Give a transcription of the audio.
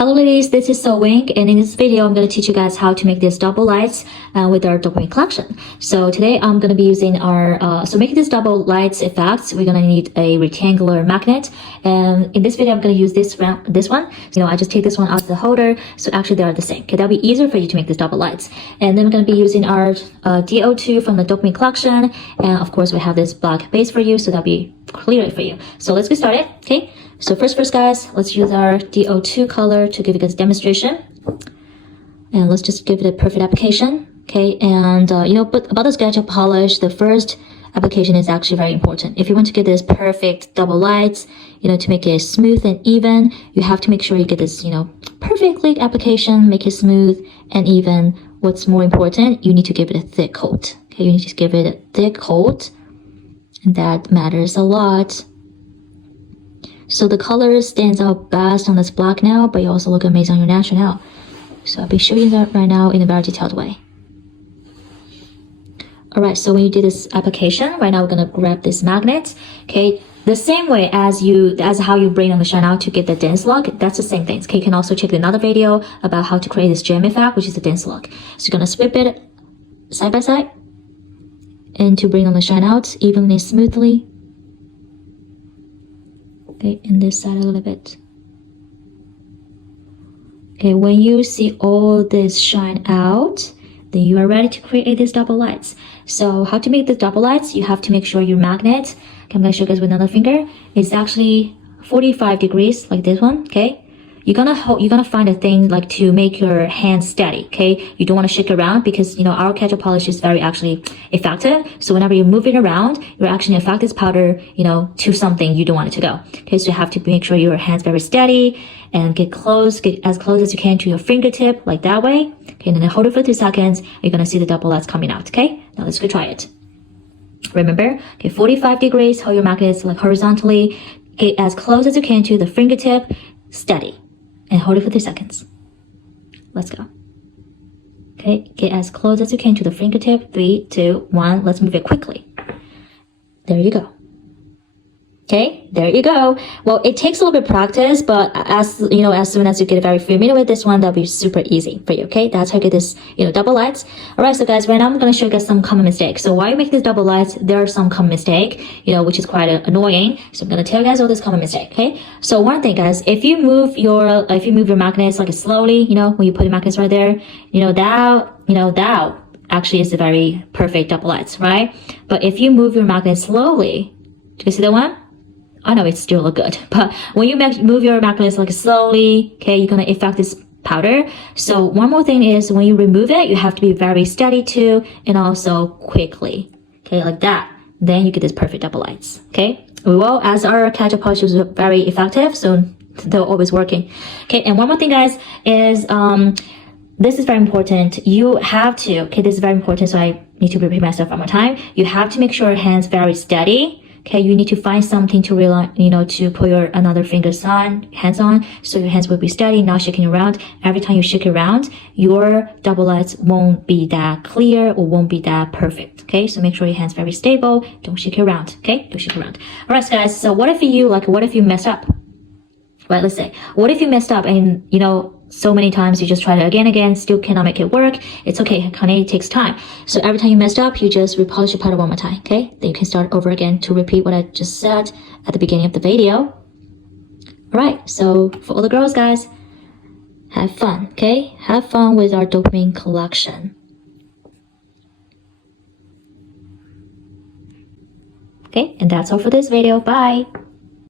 Hello ladies, this is Wing, and in this video I'm going to teach you guys how to make these double lights with our dopamine collection. So today I'm going to be using our, so making this double lights effects, we're going to need a rectangular magnet, and in this video I'm going to use this one. I just take this one out of the holder, so actually they are the same. Okay, that'll be easier for you to make these double lights. And then we're going to be using our DO2 from the dopamine collection, and of course we have this black base for you, so that'll be clear for you. So let's get started, okay? So first guys, let's use our DO2 color to give you guys a demonstration. And let's just give it a perfect application, okay? And but about the SketchUp polish, the first application is actually very important. If you want to get this perfect double lights, to make it smooth and even, you have to make sure you get this, perfectly application, make it smooth and even. What's more important, you need to give it a thick coat, okay? You need to give it a thick coat, and that matters a lot. So the color stands out best on this black now, but you also look amazing on your natural now. So I'll be showing you that right now in a very detailed way. Alright, so when you do this application, right now we're gonna grab this magnet, okay? The same way as how you bring on the shine out to get the dense look, that's the same thing. Okay, you can also check another video about how to create this gem effect, which is the dense look. So you're gonna sweep it side by side, and to bring on the shine out evenly and smoothly. Okay, and this side a little bit. Okay, when you see all this shine out, then you are ready to create these double lights. So how to make the double lights, you have to make sure your magnet, okay, I'm going to show you guys with another finger, is actually 45 degrees like this one, okay? You're gonna find a thing like to make your hand steady, okay? You don't want to shake around because, our ketchup polish is very actually effective. So whenever you move it around, you're actually affect this powder, to something you don't want it to go. Okay, so you have to make sure your hand's very steady and get as close as you can to your fingertip, like that way. Okay, and then hold it for 2 seconds. You're gonna see the double lights coming out, okay? Now let's go try it. Remember, okay, 45 degrees, hold your magnets like horizontally. Get as close as you can to the fingertip, steady. And hold it for 3 seconds. Let's go. Okay, get as close as you can to the fingertip. 3, 2, 1. Let's move it quickly. There you go. Okay, there you go. Well, it takes a little bit of practice, but as soon as you get very familiar with this one, that'll be super easy for you. Okay, that's how you get this, double lights. All right, so guys, right now I'm going to show you guys some common mistakes. So while you make these double lights, there are some common mistake, which is quite annoying. So I'm going to tell you guys all this common mistake. Okay, so one thing, guys, if you move your magnets like slowly, when you put the magnets right there, that actually is a very perfect double lights, right? But if you move your magnet slowly, do you see that one? I know it still look good, but when you move your magnets like slowly, okay, you're gonna affect this powder. So one more thing is when you remove it, you have to be very steady too, and also quickly, okay, like that. Then you get this perfect double lights, okay? Well, as our ketchup polish is very effective, so they're always working. Okay, and one more thing, guys, is this is very important. You have to, okay, this is very important, so I need to repeat myself one more time. You have to make sure your hands very steady. Okay, you need to find something to rely, to put your another hands on, so your hands will be steady, not shaking around. Every time you shake around, your double lights won't be that clear or won't be that perfect. Okay, so make sure your hands very stable. Don't shake around. Okay, don't shake around. All right, guys. So what if you messed up? Right, let's say, what if you messed up and, so many times you just try it again, still cannot make it work. It's okay, honey, it takes time. So every time you messed up, you just repolish your powder one more time, okay? Then you can start over again to repeat what I just said at the beginning of the video. Alright, so for all the girls, guys, have fun, okay? Have fun with our dopamine collection. Okay, and that's all for this video. Bye!